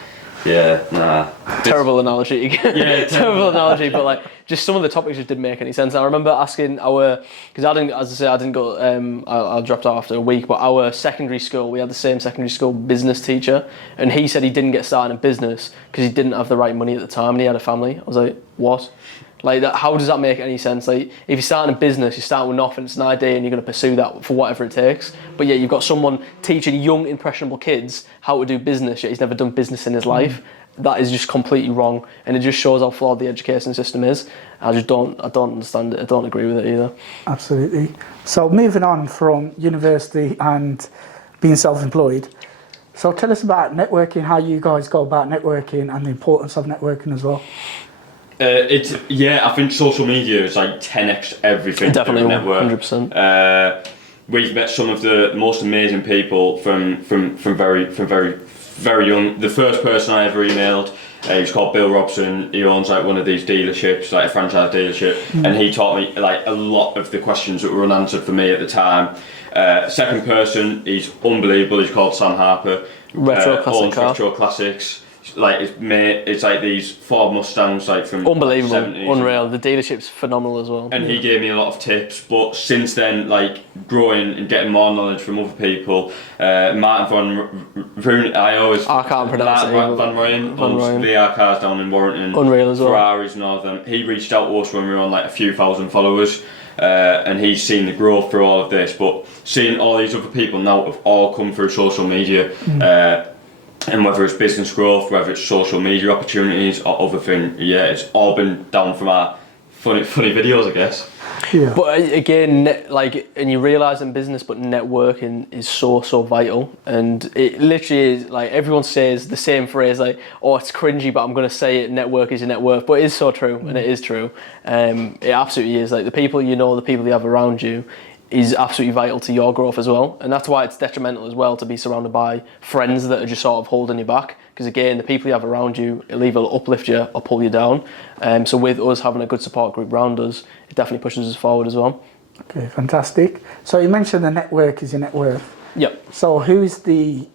yeah, nah. Terrible analogy. Yeah, terrible analogy, but like just some of the topics just didn't make any sense. I remember asking because I didn't, as I say, I didn't go, I dropped out after a week, but our secondary school, we had the same secondary school business teacher, and he said he didn't get started in business because he didn't have the right money at the time and he had a family. I was like, what? Like, that, how does that make any sense? Like, if you're starting a business, you're starting with nothing, it's an idea, and you're going to pursue that for whatever it takes. But yeah, you've got someone teaching young, impressionable kids how to do business, yet he's never done business in his life. That is just completely wrong, and it just shows how flawed the education system is. I don't understand it. I don't agree with it either. Absolutely. So moving on from university and being self-employed, so tell us about networking, how you guys go about networking and the importance of networking as well. I think social media is like 10x everything. Definitely, network. 100%. We've met some of the most amazing people from very young. The first person I ever emailed, he's called Bill Robson. He owns like one of these dealerships, like a franchise dealership, and he taught me like a lot of the questions that were unanswered for me at the time. Second person, he's unbelievable. He's called Sam Harper. Retro Classics. Like it's like these Ford Mustangs, like from unbelievable, 70s. Unreal. The dealership's phenomenal as well. And he gave me a lot of tips. But since then, like growing and getting more knowledge from other people, Martin Van Rooyen, I can't pronounce it. Van Rooyen owns VR cars down in Warrington. Unreal as well. Ferraris and all of them. He reached out to us when we were on like a few thousand followers. And he's seen the growth through all of this. But seeing all these other people now have all come through social media. And whether it's business growth, whether it's social media opportunities or other things, it's all been down from our funny videos, I guess. Yeah. But again, and you realise in business, but networking is so vital, and it literally is like everyone says the same phrase, like, oh, it's cringy, but I'm going to say it. Network is your net worth, but it is so true, and it is true. It absolutely is. Like the people you know, the people you have around you, is absolutely vital to your growth as well, and that's why it's detrimental as well to be surrounded by friends that are just sort of holding you back, because again, the people you have around you, it'll either uplift you or pull you down. So with us having a good support group around us, it definitely pushes us forward as well. Okay, fantastic. So you mentioned the network is your net worth. Yep. So who's the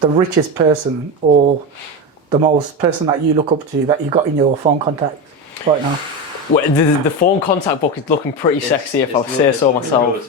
richest person or the most person that you look up to that you got in your phone contact right now? Well, the phone contact book is looking pretty sexy, if I say so myself.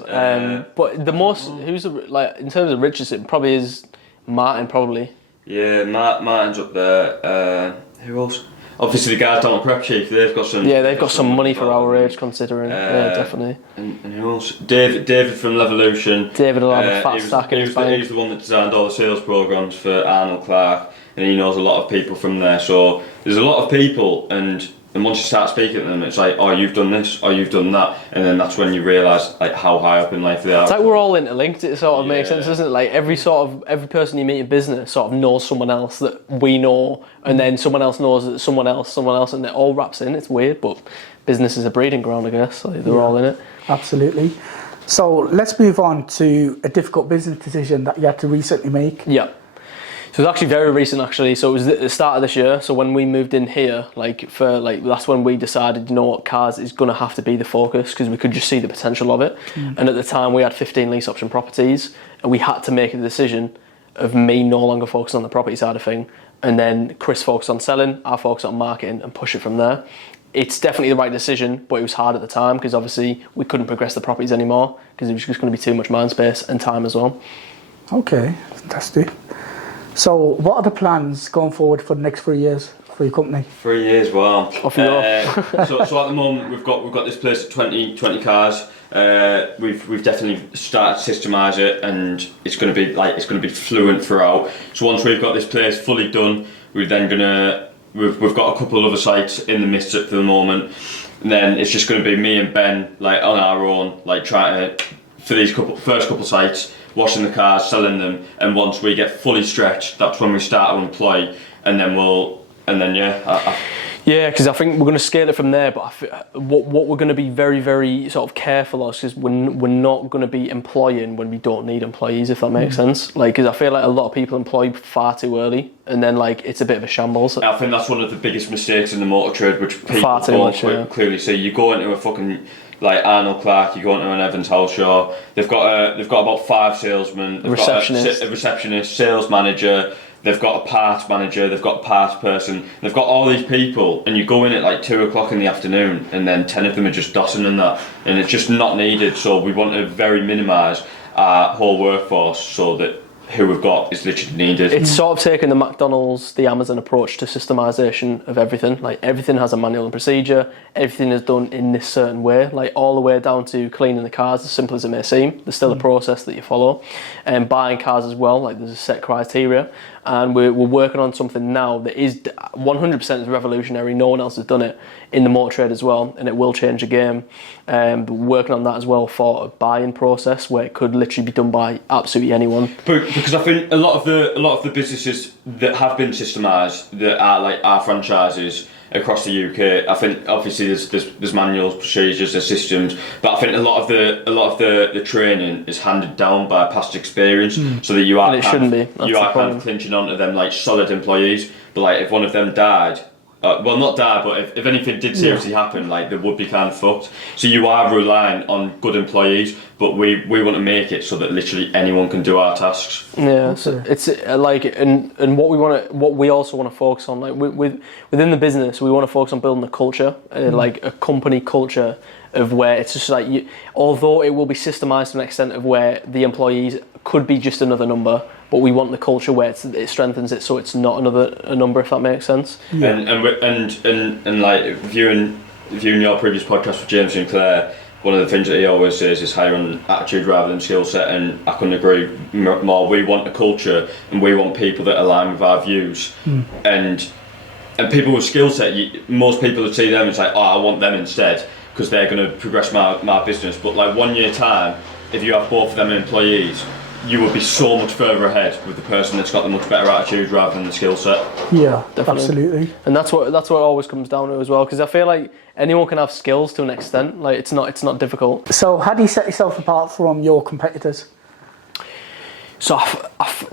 But the most, like in terms of richest, it probably is Martin, probably. Yeah, Martin's up there. Who else? Obviously, the guys down at Prep Chief, they've got some. Yeah, they've got some money for our age, considering. Yeah, definitely. And who else? David from Levolution. David will have a fat stack in his bank. He's the one that designed all the sales programs for Arnold Clark, and he knows a lot of people from there. So there's a lot of people, and once you start speaking to them, it's like, oh, you've done this, or you've done that, and then that's when you realise like how high up in life they are. It's like we're all interlinked. It sort of makes sense, doesn't it? Like every person you meet in business sort of knows someone else that we know, and then someone else knows that someone else, and it all wraps in. It's weird, but business is a breeding ground, I guess. Like they're all in it. Absolutely. So let's move on to a difficult business decision that you had to recently make. Yeah. So it was actually very recent, actually. So it was at the start of this year. So when we moved in here, that's when we decided, you know what, cars is going to have to be the focus, because we could just see the potential of it. And at the time, we had 15 lease option properties, and we had to make a decision of me no longer focusing on the property side of thing, and then Chris focused on selling, I focused on marketing, and push it from there. It's definitely the right decision, but it was hard at the time because obviously we couldn't progress the properties anymore because it was just going to be too much mind space and time as well. Okay, fantastic. So what are the plans going forward for the next 3 years for your company? 3 years, wow. Off you go. So at the moment we've got this place at 20 cars. We've definitely started to systemize it, and it's going to be fluent throughout. So once we've got this place fully done, we've got a couple of other sites in the midst for the moment, and then it's just going to be me and Ben like on our own, like trying to for these first couple sites, washing the cars, selling them, and once we get fully stretched, that's when we start to employ, and then Yeah, because I think we're going to scale it from there, but what we're going to be very, very sort of careful of is we're not going to be employing when we don't need employees, if that makes sense. Like, because I feel like a lot of people employ far too early, and then like it's a bit of a shambles. I think that's one of the biggest mistakes in the motor trade, which people clearly see. You go into a fucking like Arnold Clark, you go into an Evans Halshaw. They've got about 5 salesmen, a receptionist, sales manager. They've got a parts manager, they've got a parts person, they've got all these people, and you go in at like 2 o'clock in the afternoon, and then 10 of them are just dossing and that, and it's just not needed. So we want to very minimise our whole workforce so that who we've got is literally needed. It's sort of taking the McDonald's, the Amazon approach to systemisation of everything. Like everything has a manual and procedure, everything is done in this certain way, like all the way down to cleaning the cars, as simple as it may seem. There's still a process that you follow. And buying cars as well, like there's a set criteria. And we're working on something now that is 100% is revolutionary. No one else has done it in the motor trade as well, and it will change the game. But we're working on that as well for a buying process where it could literally be done by absolutely anyone. Because I think a lot of the businesses that have been systemised, that are like our franchises across the UK, I think obviously there's manuals, procedures, there's systems, but I think a lot of the training is handed down by past experience, so that you are kind of clinching onto them like solid employees. But like if one of them died, well not died, but if anything did seriously happen, like they would be kind of fucked. So you are relying on good employees, but we want to make it so that literally anyone can do our tasks. Yeah, so it's like and what we also want to focus on, like within the business, we want to focus on building a culture, like a company culture of where it's just like although it will be systemised to an extent of where the employees could be just another number, but we want the culture where it strengthens it so it's not a number, if that makes sense. Yeah. And like viewing your previous podcast with James Sinclair, one of the things that he always says is hire on attitude rather than skill set, and I couldn't agree more. We want a culture, and we want people that align with our views, and people with skill set, most people would see them and say, oh, I want them instead because they're going to progress my business. But like 1 year time, if you have both of them employees, you will be so much further ahead with the person that's got the much better attitude rather than the skill set. Yeah, definitely. Absolutely. And that's what it always comes down to as well, because I feel like anyone can have skills to an extent. Like it's not difficult. So how do you set yourself apart from your competitors? So,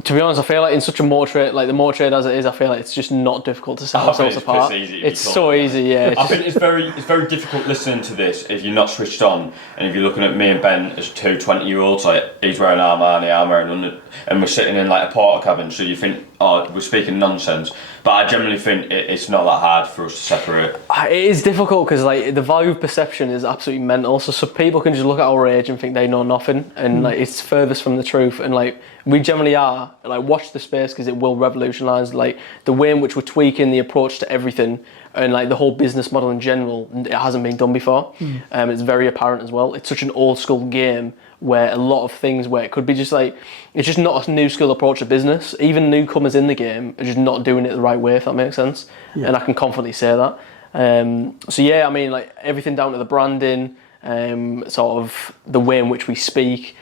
to be honest, I feel like in such a motor trade, like the motor trade as it is, I feel like it's just not difficult to set ourselves apart. It's so easy, yeah. I think it's very difficult listening to this if you're not switched on, and if you're looking at me and Ben as two 20-year-olds, like he's wearing Armani, I'm wearing London, and we're sitting in like a porter cabin, so you think, oh, we're speaking nonsense. But I generally think it's not that hard for us to separate. It is difficult because like the value of perception is absolutely mental. So people can just look at our age and think they know nothing, and like it's furthest from the truth. And like we generally are. Like watch the space because it will revolutionise like the way in which we're tweaking the approach to everything, and like the whole business model in general. It hasn't been done before. It's very apparent as well. It's such an old school game where a lot of things where it could be just like it's just not a new school approach to business. Even newcomers in the game are just not doing it the right way, if that makes sense. Yeah. And I can confidently say that. So yeah, I mean like everything down to the branding, sort of the way in which we speak,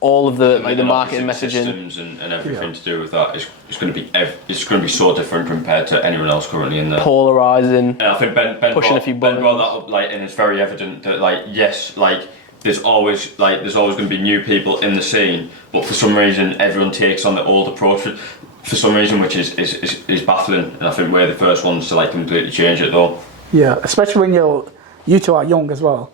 all of the like the marketing messaging, systems and everything to do with that is going to be so different compared to anyone else currently in there. Polarising. And I think Ben brought that up, like, and it's very evident that like yes, like. There's always going to be new people in the scene, but for some reason everyone takes on the old approach for some reason, which is baffling. And I think we're the first ones to like completely change it though. Yeah, especially when you two are young as well,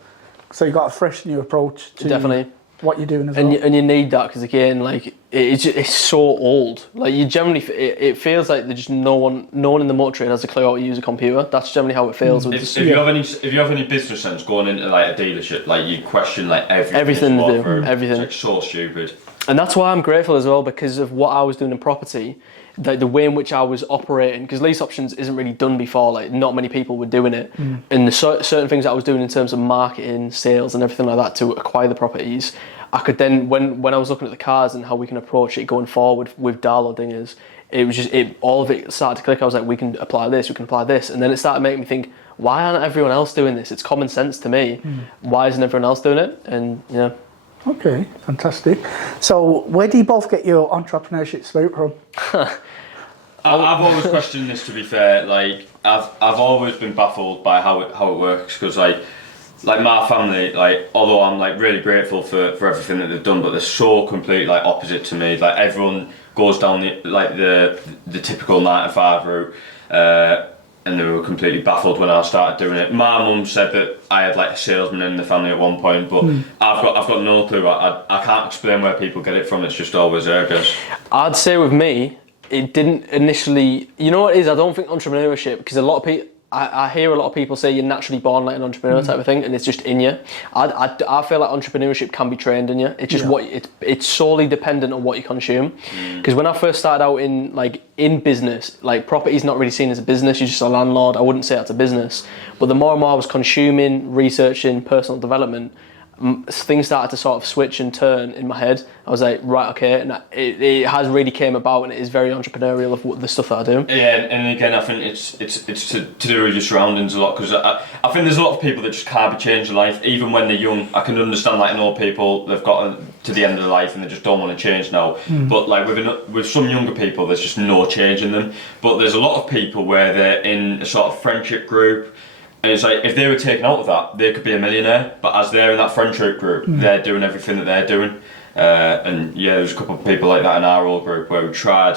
so you got a fresh new approach to definitely what you're doing as well. well. And you need that because again, like it's so old. Like you generally, it feels like there's just no one in the motor trade has a clue how to use a computer. That's generally how it feels. If you have any business sense going into like a dealership, like you question like everything they do, everything. It's like so stupid. And that's why I'm grateful as well, because of what I was doing in property, the way in which I was operating, because lease options isn't really done before, like not many people were doing it. And the certain things that I was doing in terms of marketing, sales and everything like that to acquire the properties, I could then, when I was looking at the cars and how we can approach it going forward with Darlow Dingers, it was just, all of it started to click. I was like, we can apply this, and then it started making me think, why aren't everyone else doing this? It's common sense to me. Why isn't everyone else doing it? And yeah. Okay, fantastic. So where do you both get your entrepreneurship spirit from? I've always questioned this, to be fair. Like, I've always been baffled by how it works, because like my family, like, although I'm like really grateful for everything that they've done, but they're so completely like opposite to me. Like, everyone goes down the typical 9 to 5 route, and they were completely baffled when I started doing it. My mum said that I had like a salesman in the family at one point, but I've got no clue. I can't explain where people get it from. It's just always there, I guess. I'd say with me, it didn't initially. You know what it is? I don't think entrepreneurship, because a lot of people. I hear a lot of people say you're naturally born like an entrepreneur type of thing, and it's just in you. I feel like entrepreneurship can be trained in you. It's just it's solely dependent on what you consume. Because when I first started out in business, like, property's not really seen as a business. You're just a landlord. I wouldn't say that's a business. But the more and more I was consuming, researching, personal development, things started to sort of switch and turn in my head. I was like, right, okay, and it has really came about, and it is very entrepreneurial of the stuff that I do. Yeah, and again, I think it's to do with your surroundings a lot, because I think there's a lot of people that just can't be changed in life, even when they're young. I can understand, like, old people, they've got to the end of their life and they just don't want to change now. But like with some younger people, there's just no change in them. But there's a lot of people where they're in a sort of friendship group. And it's like, if they were taken out of that, they could be a millionaire. But as they're in that friendship group, they're doing everything that they're doing. And yeah, there's a couple of people like that in our old group where we tried,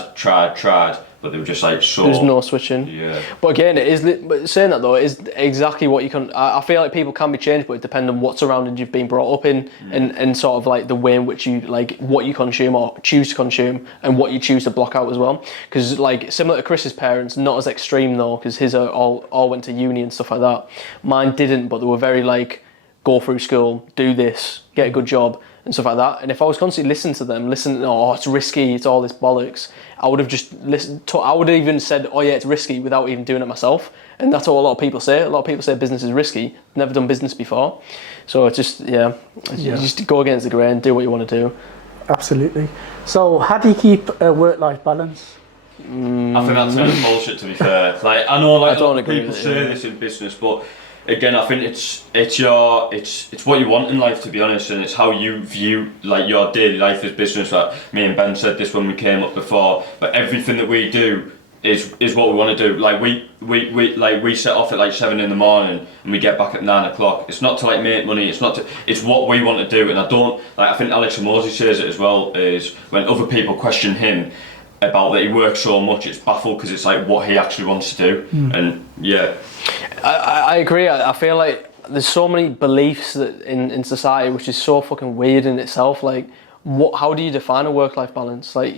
but they were just like so. There's no switching. Yeah. But again, it is. But saying that though, it is exactly what you can. I feel like people can be changed, but it depends on what surroundings you've been brought up in, and sort of like the way in which you like what you consume or choose to consume, and what you choose to block out as well. Because like similar to Chris's parents, not as extreme though, because his are all went to uni and stuff like that. Mine didn't, but they were very like, go through school, do this, get a good job, and stuff like that. And if I was constantly listening to them, oh, it's risky, it's all this bollocks, I would have just listened to, I would have even said, oh yeah, it's risky, without even doing it myself. And that's what a lot of people say. A lot of people say business is risky, never done business before. So it's just, you just go against the grain, do what you want to do. Absolutely. So how do you keep a work-life balance? I think that's kind of bullshit, to be fair. Like, I know like a lot of people say this in business, but again, I think it's what you want in life, to be honest, and it's how you view like your daily life as business. Like me and Ben said this when we came up before, but everything that we do is what we want to do. Like we set off at like 7 in the morning and we get back at 9 o'clock. It's not to like make money. It's what we want to do. And I think Alex Mosey says it as well, is when other people question him about that he works so much, it's baffled, because it's like what he actually wants to do. And yeah, I agree. I feel like there's so many beliefs that in society, which is so fucking weird in itself. Like, how do you define a work-life balance? Like,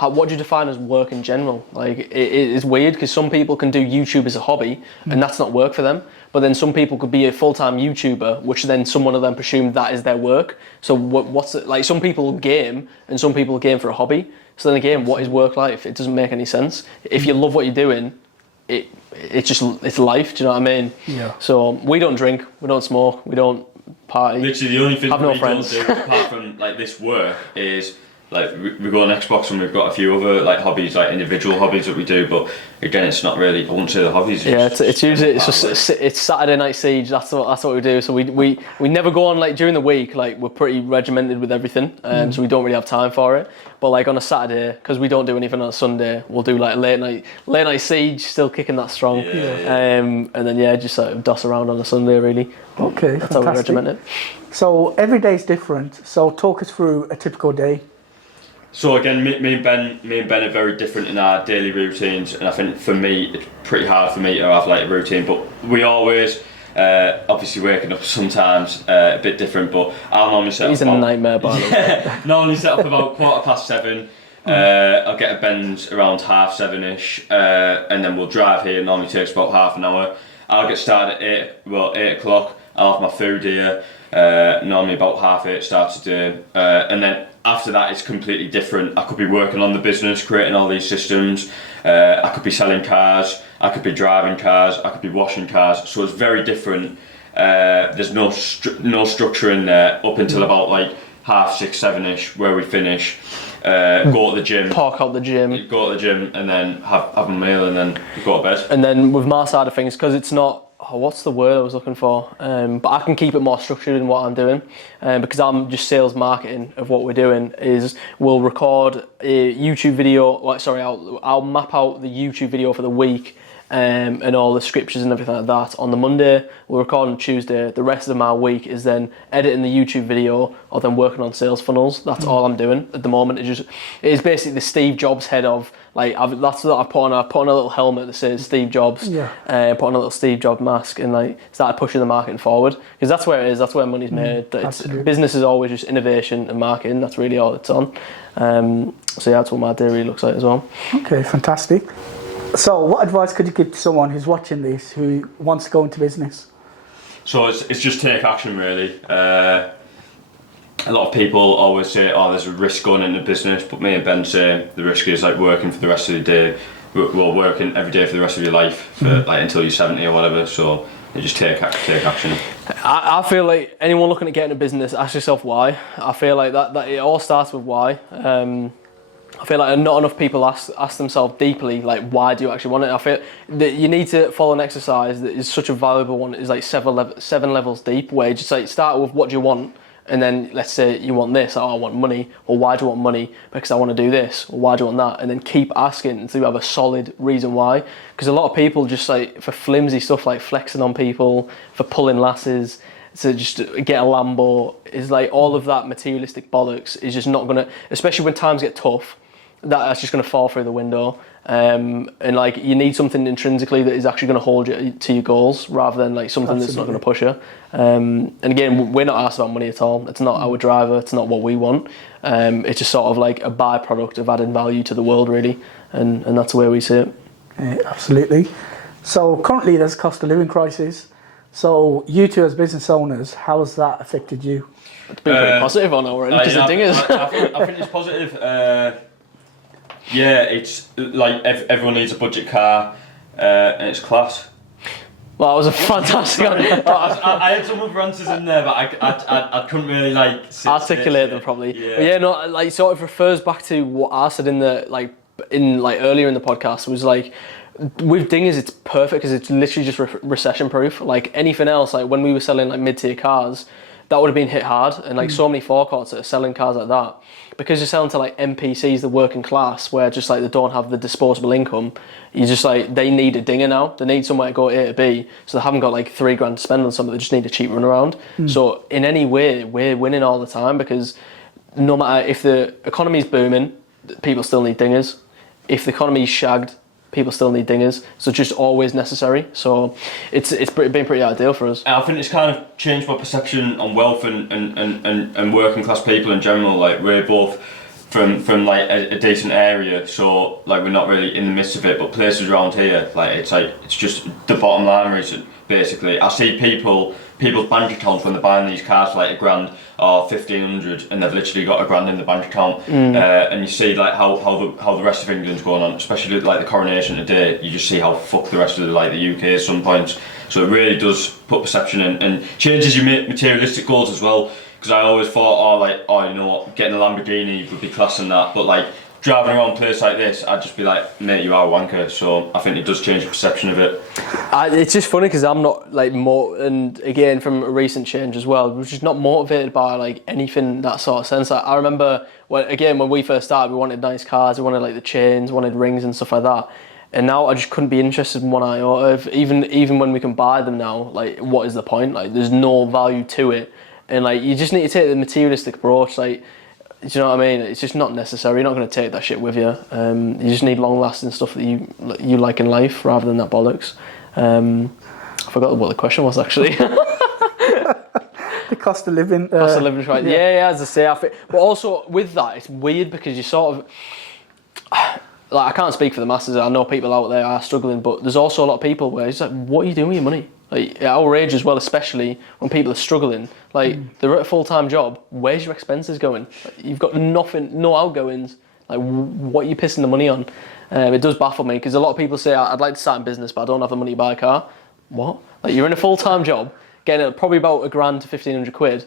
what do you define as work in general? Like, it is weird, because some people can do YouTube as a hobby, and that's not work for them. But then some people could be a full-time YouTuber, which then someone of them presume that is their work. So what's it like? Some people game, and some people game for a hobby. So then again, what is work life? It doesn't make any sense. If you love what you're doing, it's life. Do you know what I mean? Yeah. So we don't drink, we don't smoke, we don't party. Literally, the only thing have we no don't friends. do apart from like this work is like we go on Xbox, and we've got a few other like hobbies, like individual hobbies that we do. But again, it's not really. I wouldn't say the hobbies. It's usually it's Saturday Night Siege. That's what we do. So we never go on like during the week. Like, we're pretty regimented with everything, so we don't really have time for it. But like on a Saturday, because we don't do anything on a Sunday, we'll do like late night Siege, still kicking that strong. And then just sort of doss around on a Sunday really. Okay, that's how we regiment it. So every day is different. So talk us through a typical day. So again, me and Ben are very different in our daily routines, and I think for me it's pretty hard for me to have like a routine. But we always, obviously waking up sometimes a bit different. But I'll normally set He's up. He's a nightmare, by the way. Normally set up about 7:15. I'll get a Ben's around 7:30ish, and then we'll drive here. It normally takes about half an hour. I'll get started at 8 o'clock. I'll have my food here. Normally about 8:30 starts the day, and then after that, it's completely different. I could be working on the business, creating all these systems. I could be selling cars. I could be driving cars. I could be washing cars. So it's very different. There's no structure in there up until about like 6:30, 7ish, where we finish. Go to the gym. Park out the gym. Go to the gym and then have a meal and then go to bed. And then with my side of things, because it's not, what's the word I was looking for? But I can keep it more structured in what I'm doing, because I'm just sales marketing of what we're doing. Is we'll record a YouTube video. I'll map out the YouTube video for the week. And all the scriptures and everything like that on the Monday. We'll record on Tuesday. The rest of my week is then editing the YouTube video or then working on sales funnels. That's all I'm doing at the moment. It is basically the Steve Jobs head of like that's what I put on. I put on a little helmet that says Steve Jobs. Yeah. Put on a little Steve Jobs mask and like started pushing the marketing forward because that's where it is. That's where money's made. Business is always just innovation and marketing. That's really all it's on. So yeah, that's what my day really looks like as well. Okay, fantastic. So, what advice could you give to someone who's watching this who wants to go into business? So it's just take action, really. A lot of people always say, "Oh, there's a risk going into business," but me and Ben say the risk is like working for the rest of the day. Well, working every day for the rest of your life, for, like until you're 70 or whatever. So you just take action. I feel like anyone looking at getting a business, ask yourself why. I feel like that it all starts with why. I feel like not enough people ask themselves deeply, like, why do you actually want it? I feel that you need to follow an exercise that is such a valuable one. It's like 7 levels deep, where you just like start with what do you want, and then let's say you want this. Oh, I want money. Or why do you want money? Because I want to do this. Or why do you want that? And then keep asking until you have a solid reason why. Because a lot of people just like for flimsy stuff like flexing on people, for pulling lasses, to just get a Lambo, is like all of that materialistic bollocks is just not gonna, especially when times get tough. That's just going to fall through the window, and like you need something intrinsically that is actually going to hold you to your goals rather than like something that's not going to push you. And again, we're not asked about money at all. It's not our driver. It's not what we want. It's just sort of like a byproduct of adding value to the world, really, and that's the way we see it. Yeah, absolutely. So currently there's a cost of living crisis. So you two as business owners, how has that affected you? It's been pretty positive on our end, because the thing is, I think it's positive. Yeah, it's like everyone needs a budget car, and it's class. well, that was a fantastic. I had some other answers in there, but I couldn't really like articulate them properly. Yeah. But yeah, no, like sort of refers back to what I said in earlier in the podcast. Was like with dingers, it's perfect because it's literally just recession proof. Like anything else, like when we were selling like mid-tier cars, that would have been hit hard, and like so many forecourts that are selling cars like that, because you're selling to like NPCs, the working class, where just like they don't have the disposable income. You just like they need a dinger now. They need somewhere to go A to B, so they haven't got like $3,000 to spend on something. They just need a cheap run around. So in any way, we're winning all the time, because no matter if the economy's booming, people still need dingers. If the economy's shagged, people still need dingers, so it's just always necessary. So it's been pretty ideal for us. I think it's kind of changed my perception on wealth and working class people in general. Like we're both from like a decent area, so like we're not really in the midst of it, but places around here, like it's just the bottom line reason. Basically, I see people's bank accounts when they're buying these cars for like $1,000 or $1,500, and they've literally got $1,000 in the bank account. And you see like how the rest of England's going on, especially like the coronation today. You just see how fucked the rest of like the UK is some points. So it really does put perception in and changes your materialistic goals as well. Because I always thought, you know what, getting a Lamborghini would be class and that, but like driving around a place like this, I'd just be like, mate, you are a wanker. So I think it does change the perception of it. It's just funny because I'm not like more, and again from a recent change as well, which is not motivated by like anything that sort of sense. I remember when we first started, we wanted nice cars, we wanted like the chains, wanted rings and stuff like that. And now I just couldn't be interested in one iota of even when we can buy them now. Like, what is the point? Like, there's no value to it, and like you just need to take the materialistic approach. Like, do you know what I mean? It's just not necessary. You're not going to take that shit with you. You just need long-lasting stuff that you like in life, rather than that bollocks. I forgot what the question was actually. The cost of living. Cost of living, right? Yeah. As I say, but also with that, it's weird because you sort of like, I can't speak for the masses. I know people out there are struggling, but there's also a lot of people where it's like, what are you doing with your money? Like at our age as well, especially when people are struggling, like they're at a full-time job. Where's your expenses going? Like, you've got nothing, no outgoings. Like what are you pissing the money on? It does baffle me because a lot of people say I'd like to start in business, but I don't have the money to buy a car. What? Like you're in a full-time job, getting probably about £1,000 to £1,500.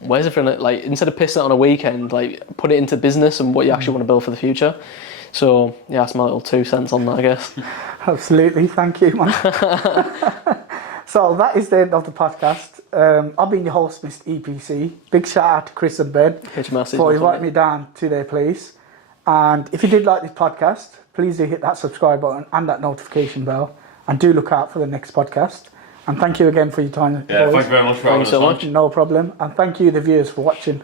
Where's it from? Like instead of pissing it on a weekend, like put it into business and what you actually want to build for the future. So yeah, that's my little 2 cents on that, I guess. Absolutely, thank you, man. So that is the end of the podcast. I've been your host, Mr. EPC. Big shout out to Chris and Ben for inviting me down to their place. And if you did like this podcast, please do hit that subscribe button and that notification bell. And do look out for the next podcast. And thank you again for your time. Yeah, thank you very much for having us on. No problem. And thank you, the viewers, for watching.